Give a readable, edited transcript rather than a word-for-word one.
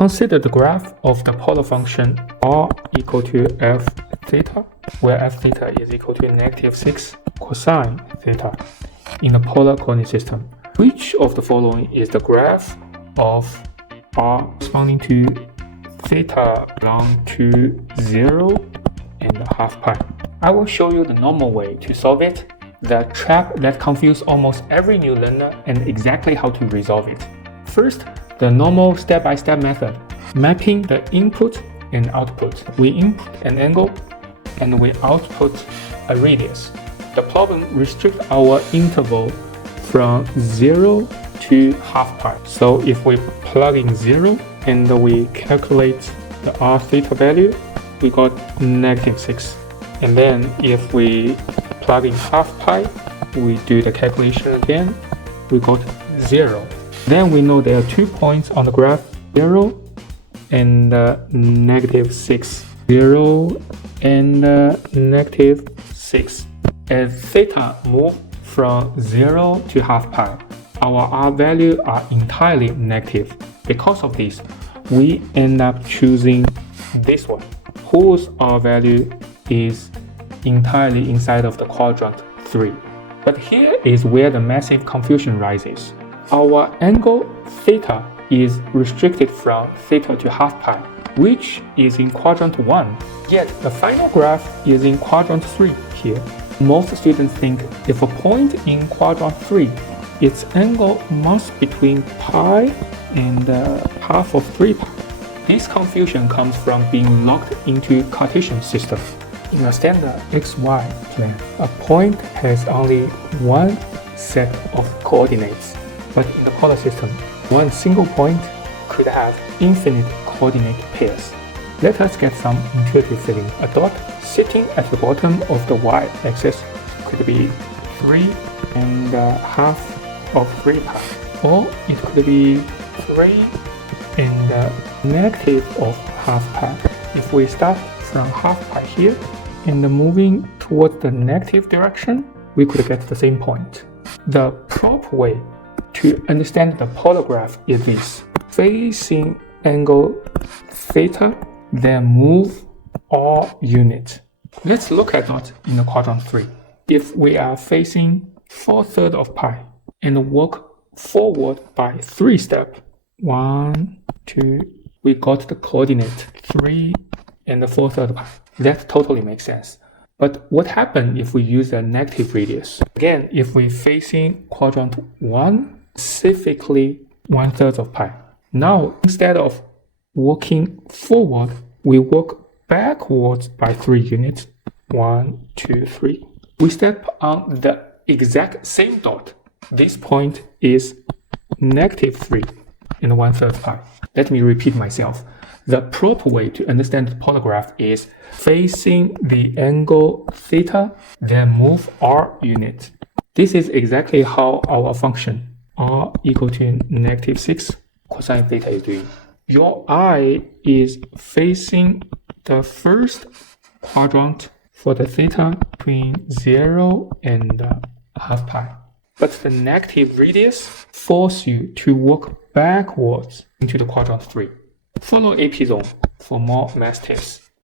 Consider the graph of the polar function r equal to f theta, where f theta is equal to -6 cosine theta in a polar coordinate system. Which of the following is the graph of r corresponding to theta belong to 0 and half pi? I will show you the normal way to solve it, the trap that confuses almost every new learner, and exactly how to resolve it. First, the normal step-by-step method, mapping the input and output. We input an angle and we output a radius. The problem restricts our interval from 0 to half pi. So if we plug in 0 and we calculate the r theta value, we got -6. And then if we plug in half pi, we do the calculation again, we got 0. Then we know there are 2 points on the graph, 0 and -6. 0 and -6. As theta moves from 0 to half pi, our r value are entirely negative. Because of this, we end up choosing this one, whose r value is entirely inside of the quadrant 3. But here is where the massive confusion rises. Our angle theta is restricted from theta to half pi, which is in quadrant 1. Yet the final graph is in quadrant 3 here. Most students think if a point in quadrant 3, its angle must be between pi and half of 3 pi. This confusion comes from being locked into Cartesian system. In a standard xy plane, a point has only one set of coordinates. But in the polar system, one single point could have infinite coordinate pairs. Let us get some intuitive feeling. A dot sitting at the bottom of the y-axis could be 3 and half of 3 pi. Or it could be 3 and negative of half pi. If we start from half pi here and moving towards the negative direction, we could get the same point. The proper way to understand the polar graph is this: facing angle theta, then move r unit. Let's look at that in the quadrant 3. If we are facing 4/3 of pi and walk forward by 3 steps, 1, 2, we got the coordinate 3 and the 4/3 pi. That totally makes sense. But what happens if we use a negative radius? Again, if we're facing quadrant 1, specifically 1/3 of pi. Now, instead of walking forward, we walk backwards by 3 units. 1, 2, 3. We step on the exact same dot. This point is -3 and 1/3 pi. Let me repeat myself. The proper way to understand the polar graph is facing the angle theta, then move r unit. This is exactly how our function r equal to -6 cosine theta is doing. Your eye is facing the first quadrant for the theta between 0 and half pi. But the negative radius forces you to walk backwards into the quadrant 3. Follow AP Zone for more math tips.